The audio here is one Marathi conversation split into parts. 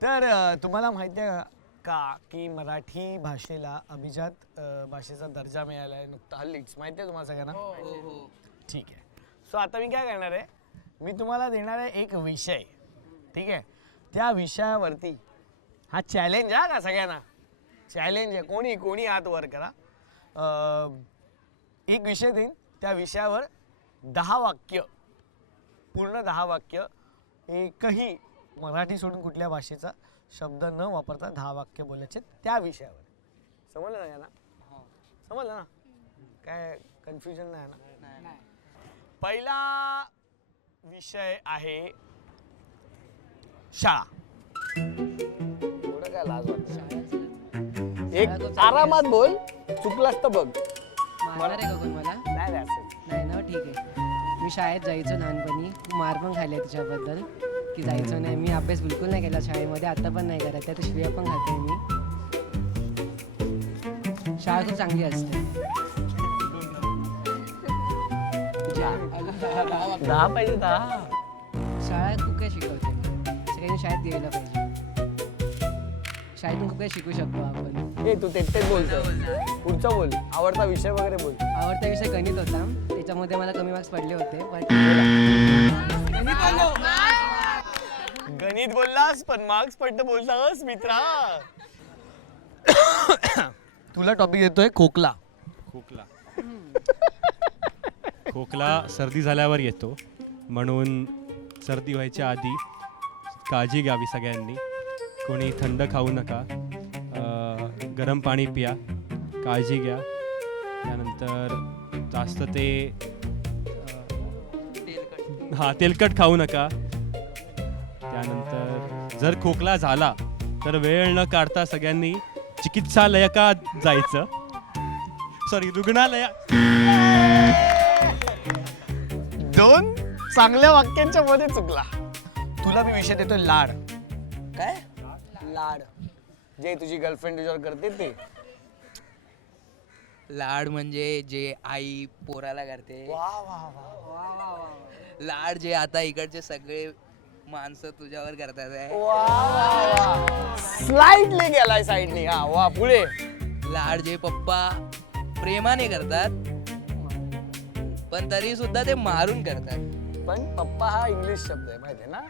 तर तुम्हाला माहिती आहे का की मराठी भाषेला अभिजात भाषेचा दर्जा मिळाला आहे नुकता हल्लीच, माहिती आहे तुम्हाला सगळ्यांना? हो. ठीक आहे. सो आता मी काय करणार आहे, मी तुम्हाला देणार आहे एक विषय, ठीक आहे? त्या विषयावरती हा चॅलेंज आहे का सगळ्यांना, चॅलेंज आहे. कोणी कोणी हात वर करा. एक विषय देईन, त्या विषयावर 10 वाक्य, पूर्ण 10 वाक्य, एकही मराठी सोडून कुठल्या भाषेचा शब्द न वापरता 10 वाक्य बोलायचे त्या विषयावर. समजलं ना याला? समजलं ना? काय कन्फ्युजन नाही ना? पहिला विषय आहे शाळा. थोडं काय लाज वाटतं? एक आरामात बोल, चुकलास तर बघ. मारणार आहे का कोण मला? नाही रे असं. नाही ना, ठीक आहे. मी शाळेत जायचो लहानपणी, मार पण खाल्ले त्याच्याबद्दल की जायचो नाही. मी अभ्यास बिलकुल नाही केला शाळेमध्ये, आता पण नाही करत. त्या शिव्या पण खाते मी. शाळा खूप चांगली असते. 10 पाहिजे 10. शाळा खूप काही शिकवते. सगळ्यांनी शाळेत गेलं पाहिजे. शाळेतून खूप काही शिकू शकतो आपण. ए तू तेच बोलतो, पुढचं बोल. आवडता विषय वगैरे बोल. आवडता विषय गणित होता. त्याच्यामध्ये मला कमी मार्क्स पडले होते, पण गणित बोललास पण मार्क्स पडत बोलतास मित्रा. तुला टॉपिक येतोय खोकला. खोकला सर्दी झाल्यावर येतो, म्हणून सर्दी व्हायच्या आधी काळजी घ्यावी सगळ्यांनी. कोणी थंड खाऊ नका, गरम पाणी पिया, काळजी घ्या. त्यानंतर जास्त तेलकट खाऊ नका. त्यानंतर जर खोकला झाला तर वेळ न काढता सगळ्यांनी चिकित्सालयात जायचं. सॉरी, रुग्णालया. 2 चांगल्या वाक्यांच्या मध्ये चुकला. तुला मी विषय देतोय लाड. काय लाड? जे तुझी गर्लफ्रेंड तुझ्यावर करते ते. लाड म्हणजे जे आई पोराला करते. वा वा वा. लाड जे आता इकडचे सगळे माणसं तुझ्यावर करतात आहे. स्लाइडली गेलाय साइडनी. हा वा, पुढे. लाड जे पप्पा प्रेमाने करतात, पण तरी सुद्धा ते मारून करतात. पण पप्पा हा इंग्लिश शब्द आहे, माहिती आहे ना?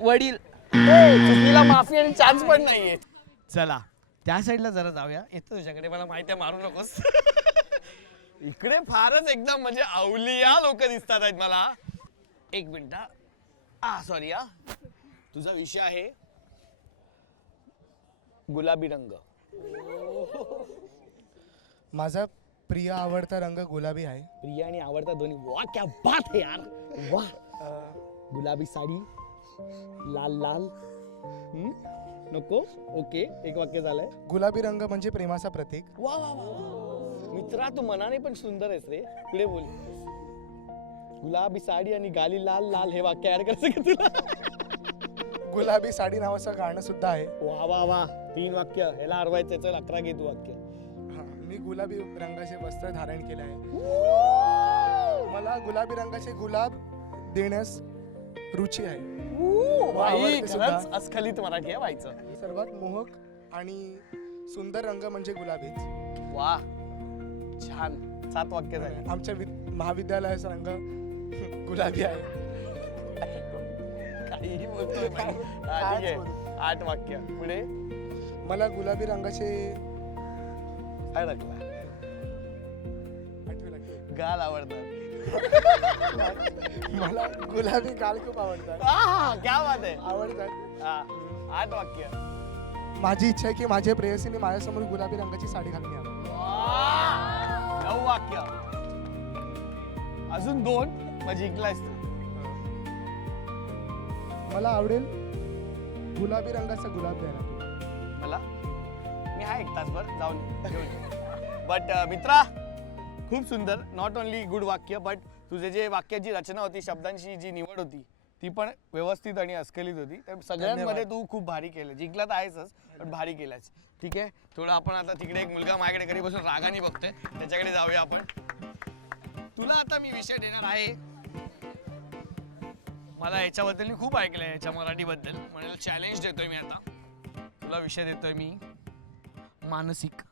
वडील चुकीला माफी आणि चान्स पण नाहीये. चला त्या साईडला जरा जाऊया. येतो तुझ्याकडे, मला माहिती आहे, मारू नकोस. इकडे फारच एकदम म्हणजे अवलिया लोक दिसतात आहेत मला. एक मिनिट. सॉरी हा. तुझा विषय आहे गुलाबी रंग. माझा प्रिय आवडता रंग गुलाबी आहे. प्रिय आणि आवडता दोन्ही. वा क्या बात है यार. वा. गुलाबी साडी, लाल लाल. नको. ओके, एक वाक्य झालंय. गुलाबी रंग म्हणजे प्रेमाचा प्रतीक. वा वा वा. मित्रा तू मनाने पण सुंदर आहेस रे. पुढे बोल. गुलाबी साडी आणि गाली लाल लाल हे वाक्य ऍड करायचं का तुला? गुलाबी साडी नावाचं गाणं सुद्धा आहे. वा वा वा. 3 वाक्य. ह्याला अरवायचं. चल 11 घे तू वाक्य. मी गुलाबी रंगाचे वस्त्र धारण केले आहे. मला गुलाबी रंगाचे गुलाब देण्यास रुची आहे. भाई आवडते सुद्धा. खरंच अस्खलित मराठी आहे व्हायचं. सर्वात मोहक आणि सुंदर रंग म्हणजे गुलाबीच. वा छान. 7 वाक्य झाले. आमच्या महाविद्यालयाचा रंग गुलाबी आहे. काहीही बोलतोय भाई. ठीक आहे. 8 वाक्य. पुढे. मला गुलाबी रंगाचे काय टाकला? आठवे लागते. गाल आवडतात. मला गुलाबी गाल खूप आवडतात. क्या बात आहे. आवडतात. 8 वाक्य. माझी इच्छा आहे की माझ्या प्रेयसीने माझ्यासमोर गुलाबी रंगाची साडी घालून यावी. 9 वाक्य. अजून 2 म्हणजे जिंकलायस तू. मला आवडेल गुलाबी रंगाचा गुलाब द्यायला. मला मी आहे 1 तासभर जाऊन बट मित्रा खूप सुंदर. नॉट ओनली गुड वाक्य, बट तुझे जे वाक्याची रचना होती, शब्दांची जी निवड होती, ती पण व्यवस्थित आणि अस्खलित होती. तर सगळ्यांमध्ये तू खूप भारी केलं. जिंकला तर आहेसच, पण भारी केलास. ठीक आहे. थोडं आपण आता तिकडे एक मुलगा माझ्याकडे घरी बसून रागाने बघतोय, त्याच्याकडे जाऊया आपण. तुला आता मी विषय देणार आहे मला याच्याबद्दल मी खूप ऐकलंय, याच्या मराठीबद्दल. म्हणून चॅलेंज देतोय मी आता. तुला विषय देतोय मी मानसिक.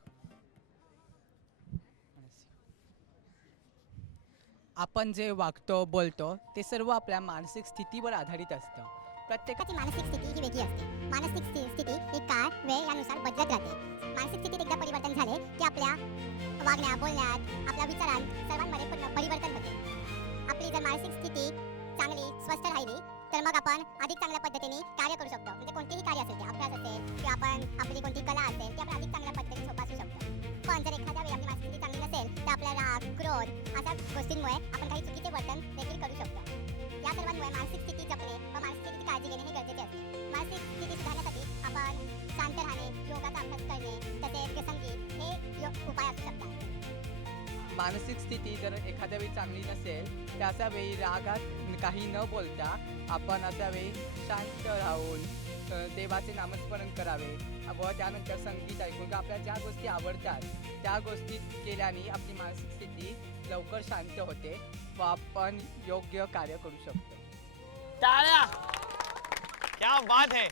आपण जे वागतो बोलतो ते सर्व आपल्या मानसिक स्थितीवर आधारित असतं. प्रत्येकाची मानसिक स्थिती ही वेगळी असते. मानसिक स्थिती ही काळ वेळ यानुसार बदलत राहते. मानसिक स्थितीत एकदा परिवर्तन झाले की आपल्या वागण्यात बोलण्यात आपल्या विचारांत सर्वांमध्ये पूर्ण परिवर्तन होते. आपली जर मानसिक स्थिती चांगली स्वस्थ राहिली तर मग आपण अधिक चांगल्या पद्धतीने कार्य करू शकतो. म्हणजे कोणतेही कार्य असेल, ते अभ्यास असेल किंवा आपण आपली कोणती कला असेल ती आपण अधिक चांगल्या पद्धतीने जोपासू शकतो. पण जर एखाद्या वेळी आपली मानसिक स्थिती चांगली नसेल तर आपला राग, क्रोध अशा गोष्टींमुळे आपण काही चुकीचे वर्तन देखील करू शकतो. या सर्वांमुळे मानसिक स्थिती जपणे व मानसिक स्थितीची काळजी घेणे हे गरजेचे असते. मानसिक स्थिती सुधारण्यासाठी आपण शांत राहणे, योगाचा अभ्यास करणे, तसेच व्यसनगी हे उपाय असू शकतात. मानसिक स्थिती जर एखाद्या वेळी चांगली नसेल तर अशा वेळी रागात काही न बोलता आपण अशा वेळी शांत राहून देवाचे नामस्मरण करावे व त्यानंतर संगीत ऐकून आपल्याला ज्या गोष्टी आवडतात त्या गोष्टी केल्याने आपली मानसिक स्थिती लवकर शांत होते व आपण योग्य कार्य करू शकतो. टाळ्या. क्या बात है.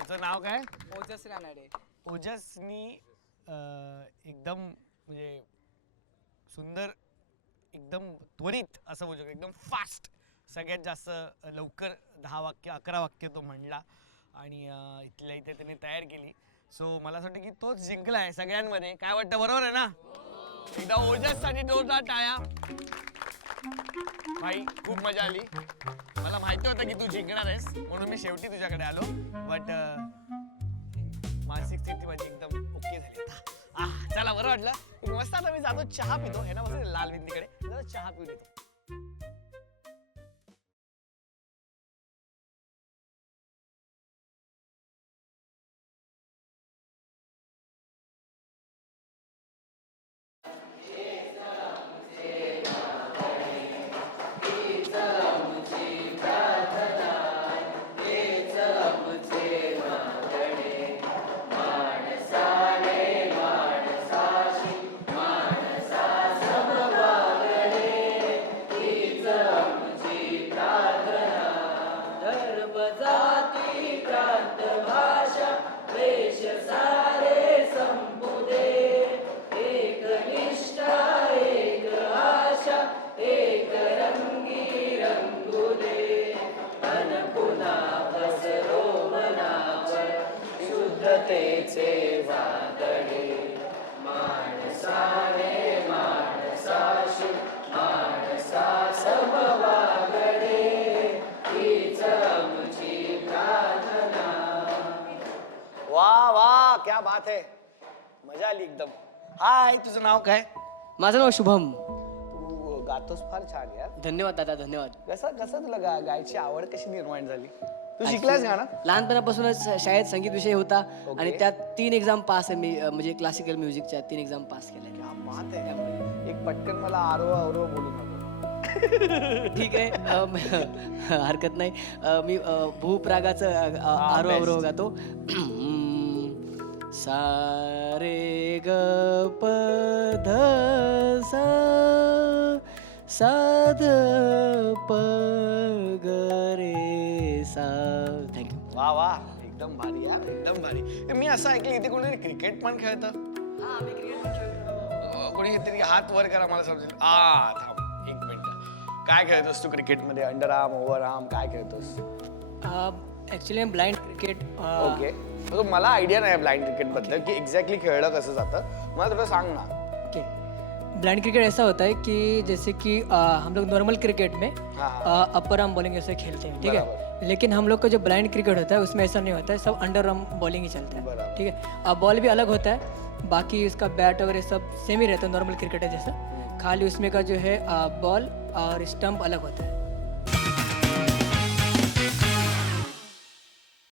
तुझं नाव काय? ओजस रानडे. ओजसनी एकदम म्हणजे सुंदर, एकदम त्वरित असं बोलू शकतो, एकदम फास्ट, सगळ्यात जास्त लवकर 10 वाक्य 11 वाक्य तो म्हणला आणि इथल्या इथे त्याने तयार केली. सो मला असं वाटतं की तोच जिंकला आहे सगळ्यांमध्ये. काय वाटतं, बरोबर आहे ना? एकदा ओजससाठी जोरदार टाळ्या. भाई खूप मजा आली. मला माहिती होतं की तू जिंकणार आहेस म्हणून मी शेवटी तुझ्याकडे आलो. बट मानसिक स्थिती माझी एकदम ओके झाली आता. चला बरं वाटलं. मस्त. आता मी जातो चहा पितो. हे ना मस्त लाल बिंदीकडे जरा चहा पिऊन येतो. वाह वाह, क्या बात है. मजा आली एकदम. हाय, तुझं नाव काय? माझं नाव शुभम. तू गातोस फार छान यार. धन्यवाद दादा, धन्यवाद. कसं तुला गायची आवड कशी निर्माण झाली? तू शिकलास गाणं? लहानपणापासूनच शाळेत संगीत विषय होता आणि त्यात 3 एक्झाम पास आहे मी, म्हणजे क्लासिकल म्युझिकच्या 3 एक्झाम पास केल्या. क्या बात है. एक पटकन मला आरो बोलू नको. ठीक आहे, हरकत नाही. मी भूप रागाचं आरो अवरो गातो. सा रे ग प ध सा सा ध प ग रे सा. थँक्यू. वा वा, एकदम भारी यार, एकदम भारी. मी असं ऐकलं इथे कोणी क्रिकेट पण खेळतं. कोणी तरी हात वर करा, मला समजेल. थांब 1 मिनिट. काय खेळतोस तू क्रिकेटमध्ये? अंडर आर्म, ओव्हर आर्म, काय खेळतोस? Actually blind cricket. ओके. तो मला आयडिया नाही ब्लाइंड क्रिकेट बद्दल की एक्झॅक्टली खेळलं कसं जातं. मला थोडं सांग ना. ओके. ब्लाइंड क्रिकेट ऐसा होता है कि जैसे कि हम लोग नॉर्मल क्रिकेट में अपर आर्म बॉलिंग ऐसे खेलते हैं, ठीक है. लेकिन हम लोग का जो ब्लाइंड क्रिकेट होता है उसमें ऐसा नहीं होता है, सब अंडर आर्म बॉलिंग ही चलता है, ठीक है. बॉल भी अलग होता है, बाकी उसका बैट वगैरह सब सेम ही रहता है नॉर्मल क्रिकेट है जैसा. खाली उसमें का जो है बॉल और स्टंप अलग होता है.